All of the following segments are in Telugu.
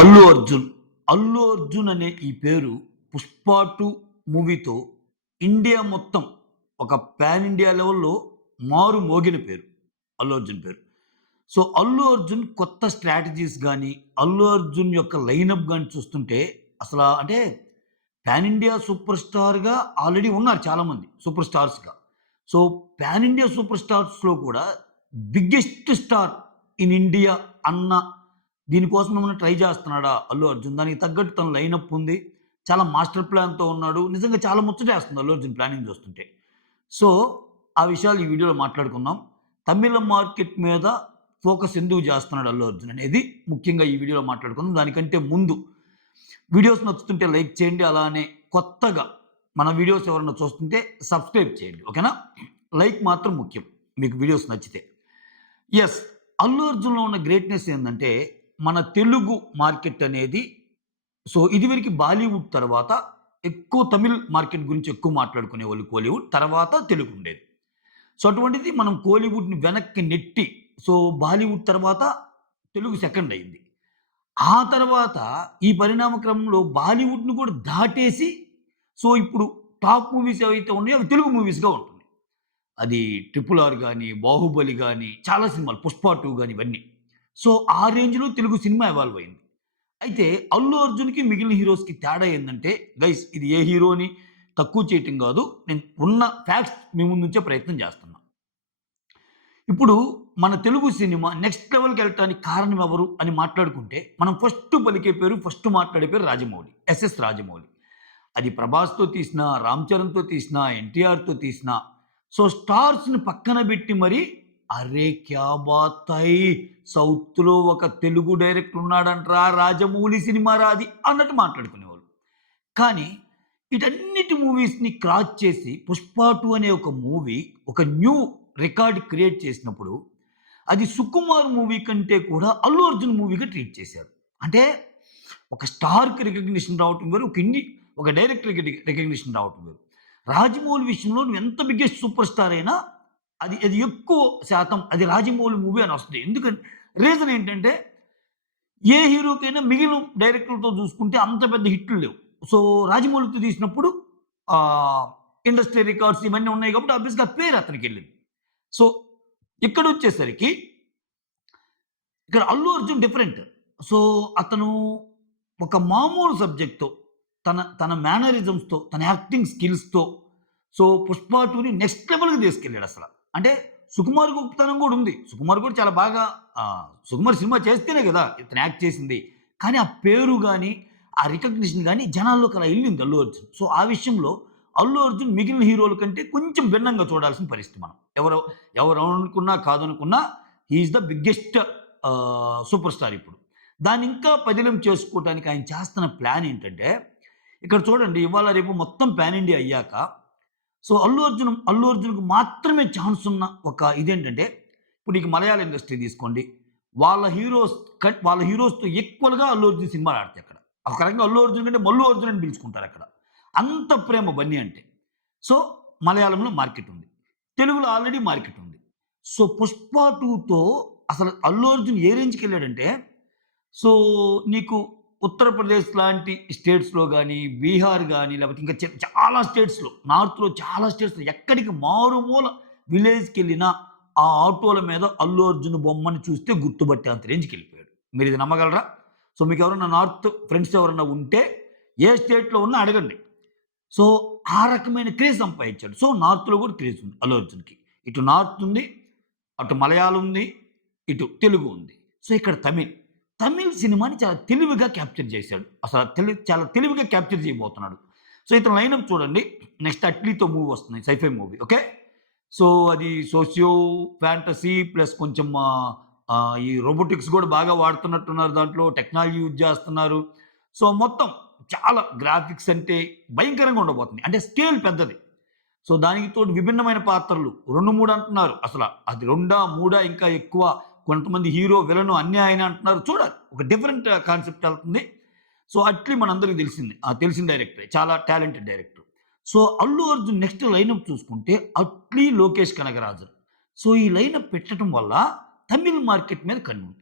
అల్లు అర్జున్. అల్లు అర్జున్ అనే ఈ పేరు 'పుష్ప 2' మూవీతో ఇండియా మొత్తం ఒక పాన్ ఇండియా లెవెల్‌లో మారు మోగిన పేరు. అల్లు అర్జున్ పేరు. సో, అల్లు అర్జున్ కొత్త స్ట్రాటజీస్ గాని, అల్లు అర్జున్ యొక్క లైనప్ గాని చూస్తుంటే అంటే పాన్ ఇండియా సూపర్ స్టార్‌గా ఆల్రెడీ ఉన్నారు చాలామంది సూపర్ స్టార్స్‌గా. సో, పాన్ ఇండియా సూపర్ స్టార్స్‌లో కూడా బిగ్గెస్ట్ స్టార్ ఇన్ ఇండియా అన్న దీనికోసం ఏమైనా ట్రై చేస్తున్నాడా అల్లు అర్జున్? దానికి తగ్గట్టు తన లైనప్ ఉంది. చాలా మాస్టర్ ప్లాన్‌తో ఉన్నాడు. నిజంగా చాలా ముచ్చటేస్తుంది అల్లు అర్జున్ ప్లానింగ్ చూస్తుంటే. సో, ఆ విషయాలు ఈ వీడియోలో మాట్లాడుకుందాం. తమిళ మార్కెట్ మీద ఫోకస్ ఎందుకు చేస్తున్నాడు అల్లు అర్జున్ అనేది ముఖ్యంగా ఈ వీడియోలో మాట్లాడుకుందాం. దానికంటే ముందు వీడియోస్ నచ్చుతుంటే లైక్ చేయండి. అలానే కొత్తగా మన వీడియోస్ ఎవరైనా చూస్తుంటే సబ్స్క్రైబ్ చేయండి. ఓకేనా? లైక్ మాత్రం ముఖ్యం మీకు వీడియోస్ నచ్చితే. యెస్. అల్లు అర్జున్‌లో ఉన్న గ్రేట్‌నెస్ ఏందంటే మన తెలుగు మార్కెట్ అనేది ఇదివరకు బాలీవుడ్ తర్వాత ఎక్కువ తమిళ్ మార్కెట్ గురించి ఎక్కువ మాట్లాడుకునేవాళ్ళు కోలీవుడ్. తర్వాత తెలుగు ఉండేది. అటువంటిది మనం కోలీవుడ్‌ని వెనక్కి నెట్టి బాలీవుడ్ తర్వాత తెలుగు సెకండ్ అయింది. ఆ తర్వాత ఈ పరిణామ క్రమంలో బాలీవుడ్‌ని కూడా దాటేసి ఇప్పుడు టాప్ మూవీస్ ఏవైతే ఉన్నాయో అవి తెలుగు మూవీస్‌గా ఉంటున్నాయి. అది 'ట్రిపుల్ ఆర్' గాని, 'బాహుబలి' గాని చాలా సినిమాలు 'పుష్ప 2' గాని ఇవన్నీ. ఆ రేంజ్‌లో తెలుగు సినిమా ఎవాల్వ్ అయింది. అయితే అల్లు అర్జున్‌కి మిగిలిన హీరోస్‌కి తేడా ఏందంటే గైస్ ఇది ఏ హీరోని తక్కువ చేయటం గాదు. నేను ఉన్న ఫ్యాక్ట్స్ మీ ముందుంచే ప్రయత్నం చేస్తున్నా. ఇప్పుడు మన తెలుగు సినిమా నెక్స్ట్ లెవెల్‌కెళ్ళటానికి కారణం ఎవరు అని మాట్లాడుకుంటే మనం ఫస్ట్ మాట్లాడే పేరు రాజమౌళి. ఎస్ఎస్ రాజమౌళి. అది 'ప్రభాస్‌తో' తీసినా, 'రామ్ చరణ్‌తో' తీసినా, 'ఎన్టీఆర్‌తో' తీసినా స్టార్స్‌ని పక్కన బెట్టి మరి అరే క్యా బాత్ హై! సౌత్‌లో ఒక తెలుగు డైరెక్టర్ ఉన్నాడంట్రా రాజమౌళి సినిమా రా అది అన్నట్టు మాట్లాడుకునేవాళ్ళు. కానీ వీటన్నిటి మూవీస్‌ని క్రాస్ చేసి 'పుష్ప 2' అనే ఒక మూవీ ఒక న్యూ రికార్డ్ క్రియేట్ చేసినప్పుడు అది 'సుకుమార్' మూవీ కంటే కూడా 'అల్లు అర్జున్' మూవీగా ట్రీట్ చేశారు. అంటే ఒక స్టార్‌కి రికగ్నిషన్ రావటం వేరు. ఒక డైరెక్టర్‌కి రికగ్నిషన్ రావటం వేరు. రాజమౌళి విషయంలో నువ్వు ఎంత బిగ్గెస్ట్ సూపర్ స్టార్ అయినా అది అది ఎక్కువ శాతం అది రాజమౌళి మూవీ అని వస్తది. రీజన్ ఏంటంటే ఏ హీరోకైనా మిగిలిన డైరెక్టర్లతో చూసుకుంటే అంత పెద్ద హిట్లు లేవు. రాజమౌళితో తీసినప్పుడు ఇండస్ట్రీ రికార్డ్స్ ఇవన్నీ ఉన్నాయి కాబట్టి ఆబ్వియస్‌గా పేరు అతనికెళ్ళింది. సో, ఇక్కడొచ్చేసరికి ఇక్కడ అల్లు అర్జున్ డిఫరెంట్. సో, అతను ఒక మామూలు సబ్జెక్ట్‌తో తన తన మేనరిజమ్స్‌తో, తన యాక్టింగ్ స్కిల్స్‌తో 'పుష్ప 2'ని నెక్స్ట్ లెవెల్‌కి తీసుకెళ్ళాడసల. అంటే సుకుమార్ గొప్పతనం గూడా ఉంది. సుకుమార్ కూడా చాలా బాగా సుకుమార్ సినిమా చేస్తేనే గదా! ఇతను యాక్ట్ చేసింది. కానీ ఆ పేరు గాని, ఆ రికగ్నిషన్ గాని జనాల్లోకి అలా ఎళ్ళింది అల్లు అర్జున్. ఆ విషయంలో అల్లు అర్జున్ మిగిలిన హీరోల కంటే కొంచెం భిన్నంగా చూడాల్సిన పరిస్థితి మనం. ఎవరు అనుకున్నా, కాదనుకున్నా he is the biggest super star ఇప్పుడు. దాన్ని ఇంకా పదిలం చేసుకోవటానికి ఆయన చేస్తున్న ప్లాన్ ఏంటంటే, ఇక్కడ చూడండి ఇవాళ రేపు మొత్తం పాన్ ఇండియా అయ్యాక అల్లు అర్జున్‌కి మాత్రమే ఛాన్స్ ఉన్న ఒక ఇదేంటంటే, ఇప్పుడు నీకు మలయాళ ఇండస్ట్రీ తీసుకోండి. వాళ్ళ హీరోస్‌తో ఈక్వల్‌గా అల్లు అర్జున్ సినిమాలు ఆడతాయి అక్కడ. ఒక రకంగా అల్లు అర్జున్ కంటే మల్లు అర్జున్ అని పిలుచుకుంటారక్కడ. అంత ప్రేమ బన్నీ అంటే. సో, మలయాళంలో మార్కెట్ ఉంది. తెలుగులో ఆల్రెడీ మార్కెట్ ఉంది. 'పుష్ప 2'తో అసలు అల్లు అర్జున్ ఏ రేంజ్‌కెళ్ళాడంటే, సో, నీకు ఉత్తరప్రదేశ్ లాంటి స్టేట్స్‌లో గాని, బీహార్ గాని లేకపోతే ఇంకా చాలా స్టేట్స్‌లో నార్త్‌లో చాలా స్టేట్స్‌లో ఎక్కడికి మారుమూల విలేజ్‌కెళ్ళినా ఆ ఆటోల మీద అల్లు అర్జున్ బొమ్మని చూస్తే గుర్తుపట్టేంత రేంజ్‌కెళ్ళిపోయాడు. మీరిది నమ్మగలరా? మీకెవరన్నా నార్త్ ఫ్రెండ్స్ ఎవరన్నా ఉంటే ఏ స్టేట్‌లో ఉన్నా అడగండి. సో, ఆ రకమైన క్రేజ్ సంపాదించాడు. నార్త్‌లో కూడా క్రేజ్ ఉంది అల్లు అర్జున్‌కి. ఇటు నార్త్ ఉంది, అటు మలయాళం ఉంది, ఇటు తెలుగు ఉంది. ఇక్కడ తమిళ్. తమిళ్ సినిమాని చాలా తెలివిగా క్యాప్చర్ చేశాడు. చాలా తెలివిగా క్యాప్చర్ చేయబోతున్నాడు. ఇతని లైనప్ చూడండి. నెక్స్ట్ 'అట్లీ'తో మూవీ వస్తుంది. Sci-fi movie. ఓకే. అది సోషియో ఫ్యాంటసీ ప్లస్ కొంచెం ఈ రోబోటిక్స్ కూడా బాగా వాడుతున్నట్టున్నారు దాంట్లో. టెక్నాలజీ యూజ్ చేస్తున్నారు. మొత్తం చాలా గ్రాఫిక్స్ అంటే భయంకరంగా ఉండబోతుంది. అంటే స్కేల్ పెద్దది. దానికి తోడు విభిన్నమైన పాత్రలు 2, 3 అంటున్నారు. అది 2, 3 ఇంకా ఎక్కువ కొంతమంది హీరో, విలను అన్నీ ఆయన అంటున్నారు. చూడాలి. ఒక డిఫరెంట్ కాన్సెప్ట్ ఎళ్తుంది. అట్లీ మనందరికి తెలిసింది. తెలిసిన డైరెక్టరే. చాలా talented director. Allu Arjun next lineup చూసుకుంటే అట్లీ, లోకేష్ కనగరాజన్. ఈ లైనప్ పెట్టడం వల్ల తమిళ్ మార్కెట్ మీద కన్నుంది.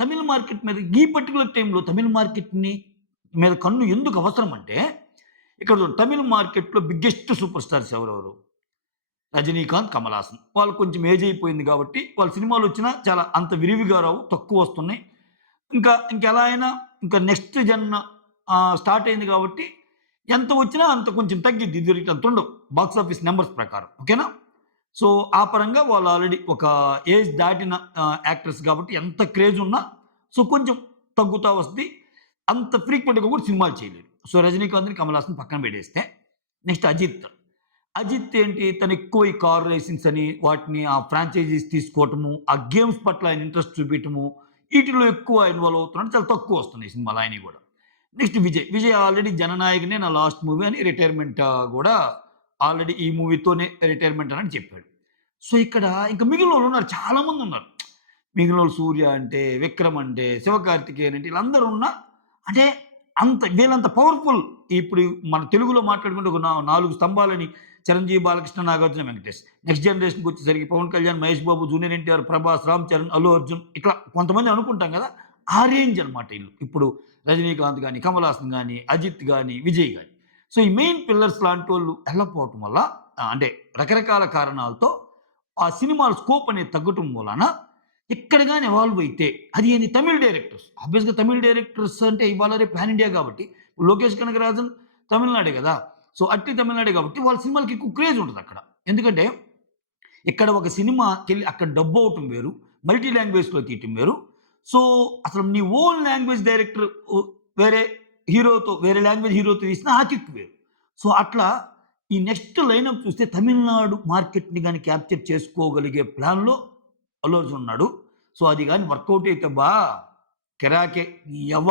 తమిళ్ మార్కెట్ మీద ఈ పర్టిక్యులర్ టైంలో తమిళ్ మార్కెట్‌ని మీద కన్ను ఎందుకు అవసరం అంటే, ఇక్కడ చూడండి తమిళ్ మార్కెట్‌లో బిగ్గెస్ట్ సూపర్ స్టార్స్ ఎవరెవరు? రజనీకాంత్, కమల్ హాసన్. వాళ్ళు కొంచెం ఏజ్ అయిపోయింది కాబట్టి, వాళ్ళ సినిమాలొచ్చినా చాలా అంత విరివిగా రావు. తక్కువొస్తున్నాయి. ఇంకెలా అయినా ఇంకా నెక్స్ట్ జన్ స్టార్ట్ అయింది కాబట్టి, ఎంత వచ్చినా అంత కొంచెం తగ్గిద్ది. ఇదివరకి అంతుండవు. బాక్స్ ఆఫీస్ నంబర్స్ ప్రకారం. ఓకేనా? సో, ఆ పరంగా వాళ్ళు ఆల్రెడీ ఒక ఏజ్ దాటిన యాక్టర్స్ కాబట్టి ఎంత క్రేజ్ ఉన్నా సో, కొంచెం తగ్గుతా వస్తది. అంత ఫ్రీక్వెంట్‌గా కూడా సినిమాలు చేయలేరు. సో, రజనీకాంత్‌ని, కమల్ హాసన్ పక్కన పెట్టేస్తే, నెక్స్ట్ అజిత్. అజిత్ ఏంటి తను ఎక్కువ ఈ కార్ రేసింగ్స్ అని వాటిని ఆ ఫ్రాంచైజీస్ తీసుకోవటము, ఆ గేమ్స్ పట్ల ఆయన ఇంట్రెస్ట్ చూపియటము, ఈటిల్లో ఎక్కువ ఇన్వాల్వ్ అవుతున్నాడు. చాలా తక్కువ వస్తున్నాయి సినిమాలు ఆయనయి గూడా. నెక్స్ట్ విజయ్. విజయ్ ఆల్రెడీ 'జననాయకనే' నా లాస్ట్ మూవీ అని రిటైర్మెంట్ గూడా ఆల్రెడీ ఈ మూవీతోనే రిటైర్మెంట్ అని చెప్పాడు. సో, ఇక్కడ ఇంకా మిగిలినోళ్ళున్నారు. చాలా మందున్నారు. మిగిలినోళ్ళు 'సూర్య' అంటే, 'విక్రమ్' అంటే, 'శివకార్తికేయన్' అంటే వీళ్ళందరూ ఉన్నా అంటే వీళ్ళంత పవర్‌ఫుల్ ఇప్పుడు మన తెలుగులో మాట్లాడుకుంటే ఒక 4 స్తంభాలని 'చిరంజీవి', 'బాలకృష్ణ', 'నాగార్జున', 'వెంకటేష్'. నెక్స్ట్ జనరేషన్‌కొచ్చేసరికి 'పవన్ కళ్యాణ్', 'మహేష్ బాబు', 'జూనియర్ ఎన్టీఆర్', 'ప్రభాస్', 'రామ్ చరణ్', 'అల్లు అర్జున్' ఇట్లా కొంతమంది అనుకుంటాం గదా! ఆ రేంజ్ అనమాట ఈళ్ళు. ఇప్పుడు 'రజనీకాంత్' గాని, 'కమల్ హాసన్' గాని, 'అజిత్' గాని, 'విజయ్' గాని. సో, ఈ మెయిన్ పిల్లర్స్ లాంటోళ్ళు ఎళ్ళకపోవటం వల్ల అంటే రకరకాల కారణాలతో ఆ సినిమాల స్కోప్ అనేది తగ్గటం మూలాన ఇక్కడ గాని ఎవాల్వ్ అయితే అది ఏంది తమిళ్ డైరెక్టర్స్. ఆబ్వియస్‌గా తమిళ్ డైరెక్టర్స్ అంటే ఇవాళ రేపు పాన్ ఇండియా కాబట్టి 'లోకేష్ కనగరాజన్' తమిళనాడే గదా! సో, అట్టి తమిళనాడే కాబట్టి వాళ్ళ సినిమాలకి ఎక్కువ క్రేజ్ ఉంటదక్కడ. ఎందుకంటే ఇక్కడ ఒక సినిమాకెళ్ళి అక్కడ డబ్ అవ్వటం వేరు. మల్టీ లాంగ్వేజ్‌లో తీయటం వేరు. సో, అసలు నీ ఓన్ లాంగ్వేజ్ డైరెక్టర్ వేరే వేరే లాంగ్వేజ్ హీరోతో తీసినా ఆ కిక్ వేరు. సో, అట్లా ఈ నెక్స్ట్ లైనప్ చూస్తే తమిళనాడు మార్కెట్‌ని గాని క్యాప్చర్ చేసుకోగలిగే ప్లాన్‌లో అల్లు అర్జున్ ఉన్నాడు. సో, అది గాని వర్కౌట్ అయితే కిరాకే నీయవ్వ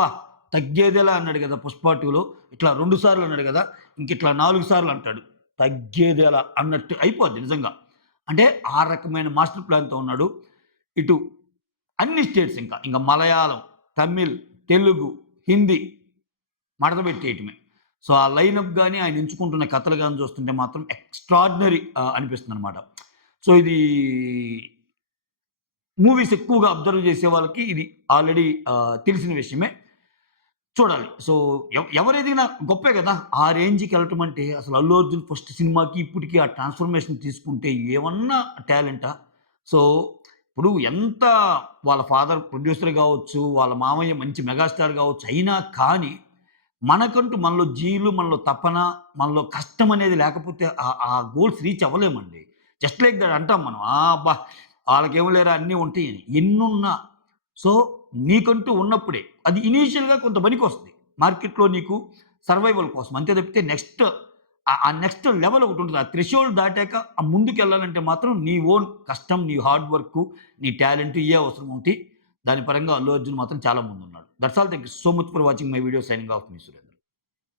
తగ్గేదెలా అన్నాడు గదా! 'పుష్ప 2లో' ఇట్లా 2 సార్లు అన్నాడు గదా! ఇంకిట్లా 4 సార్లు అంటాడు. తగ్గేదెలా అన్నట్టు అయిపోద్ది నిజంగా. అంటే ఆ రకమైన మాస్టర్ ప్లాన్‌తో ఉన్నాడు. ఇటు అన్ని స్టేట్స్ ఇంక మలయాళం, తమిళ్, తెలుగు, హిందీ మడత పెట్టేయటమే. సో, ఆ లైనప్ గాని, ఆయన ఎంచుకుంటున్న కథలు గాని చూస్తుంటే మాత్రం ఎక్స్‌ట్రార్డినరీ అనిపిస్తుందనమాట. సో, ఇది మూవీస్ ఎక్కువగా అబ్జర్వ్ చేసే వాళ్ళకి ఇది ఆల్రెడీ తెలిసిన విషయమే. చూడాలి. సో, ఎవరెదిగినా గొప్పే గదా! ఆ రేంజ్‌కెళ్ళటం అంటే అసలు 'అల్లు అర్జున్' ఫస్ట్ సినిమాకి ఇప్పటికి ఆ ట్రాన్స్‌ఫర్మేషన్ తీసుకుంటే ఏమన్నా టాలెంటా? సో, ఇప్పుడు ఎంత వాళ్ళ ఫాదర్ ప్రొడ్యూసర్ గావచ్చు, వాళ్ళ మామయ్య మంచి మెగాస్టార్ గావచ్చు, అయినా కానీ మనకంటూ మనలో జీలు, మనలో తపన, మనలో కష్టం అనేది లేకపోతే ఆ గోల్స్ రీచ్ అవ్వలేమండి. జస్ట్ లైక్ దట్ అంటాం మనం. అబ్బా! ఆళ్ళకేమో లేరా అన్నీ ఉంటాయని. ఎన్నున్నా సో, నీకంటూ ఉన్నప్పుడే అది ఇనీషియల్‌గా కొంత పనికొస్తది. మార్కెట్‌లో నీకు సర్వైవల్ కోసం. అంతే తప్పితే నెక్స్ట్ ఆ నెక్స్ట్ లెవెల్ ఒకటుంటది. ఆ థ్రెషోల్డ్ దాటాక ఆ ముందుకెళ్ళాలంటే మాత్రం నీ ఓన్ కష్టం, నీ హార్డ్ వర్క్, నీ టాలెంట్ ఇయ్యే అవసరమవుతాయి. దాని పరంగా అల్లు అర్జున్ మాత్రం చాలా ముందున్నాడు. That's all. Thank you so much for watching my video. Signing off మీ సురేందర్.